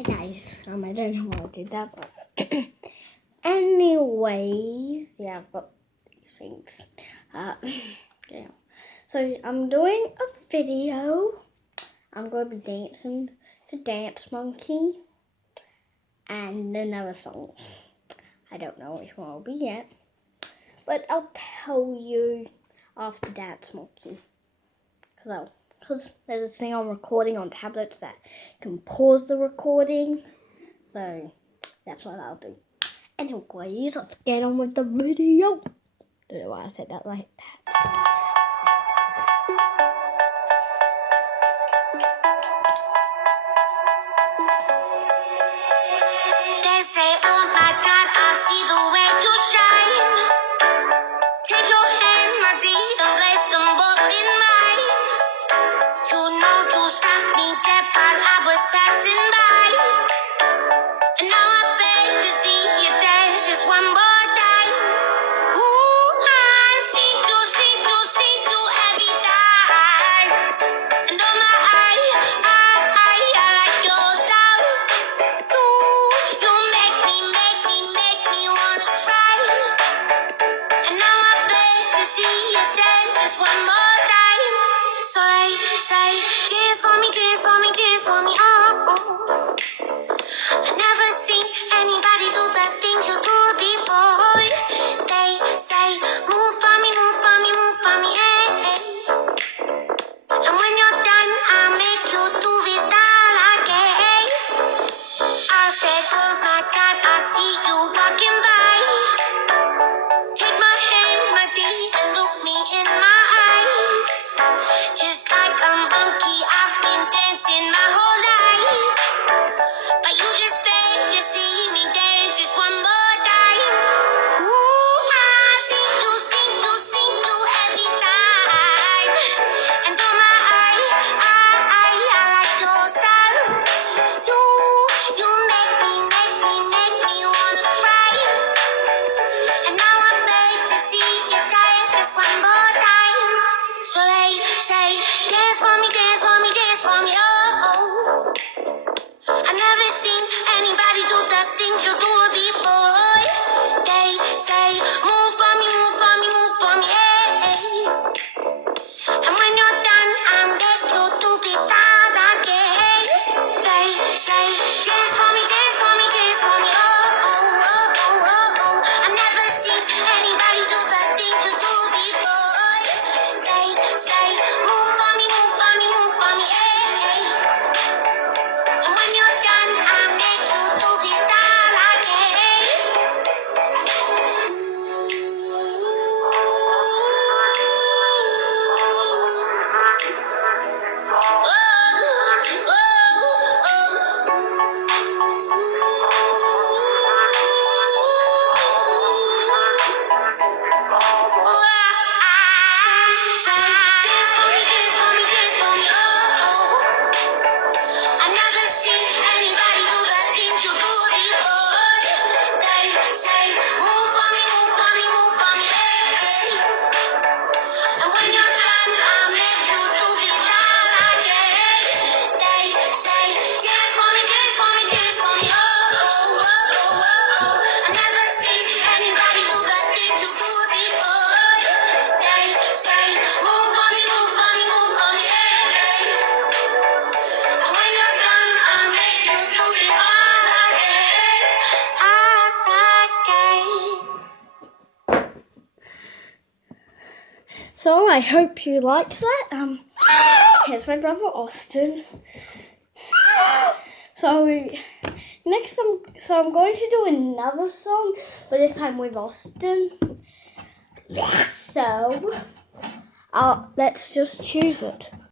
Hi guys, I don't know why I did that, but anyways, yeah, but things. Yeah. So I'm doing a video. I'm going to be dancing to Dance Monkey and another song. I don't know which one will be yet, but I'll tell you after Dance Monkey. Because there's this thing I'm recording on tablets that can pause the recording. So that's what I'll do. Anyways, let's get on with the video. Don't know why I said that like that. They say, oh my God, I see the way you shine. Take your hand, my dear, and place them both in mine. You know you stopped me dead while I was passing by. And now I beg to see you dance just one more time. Ooh, I see you every time. And oh my, I like your style. You make me wanna try. And now I beg to see you dance just one more time. So they say, dance for me, dance for me, dance for me, oh. I never seen anybody do the things you do before. They say, move for me, move for me, move for me, hey, hey. And when you're done, I'll make you do it all again. I said, oh my God, I see you walking by. Take my hands, my dear, and look me in my eyes. Just like a monkey, I've been dancing my whole life. But you just beg to see me dance just one more time. Ooh, I see you every time. And oh my, I like your style. You make me wanna try. And now I beg to see you dance just one more time. So they say, dance for me, dance for me, dance for me, oh. I never seen anybody do the things you do before. They say, move for me, move for me, move for me, hey. And when you're done, I'm get you to be down again. They say, dance for me, dance for me, dance for me, oh, oh, oh, oh, oh, oh. I never seen anybody do the things you do before. They say, move for me, move for me, move for me, hey. And when you're done, I'll make you do it all again. I never seen anybody do the things you do before. They say, move for me, move for me, move for me, hey. And when you're done, I'll make you do it all again. They say, dance for me, dance for me, dance for me, oh, oh, oh, oh, oh, oh. I never seen anybody do the things you do before. They say, move for me, move for me, move for me, hey. And when you're done, I'll make you do it all again. So I hope you liked that. Here's my brother Austin. So I'm going to do another song, but this time with Austin. So let's just choose it.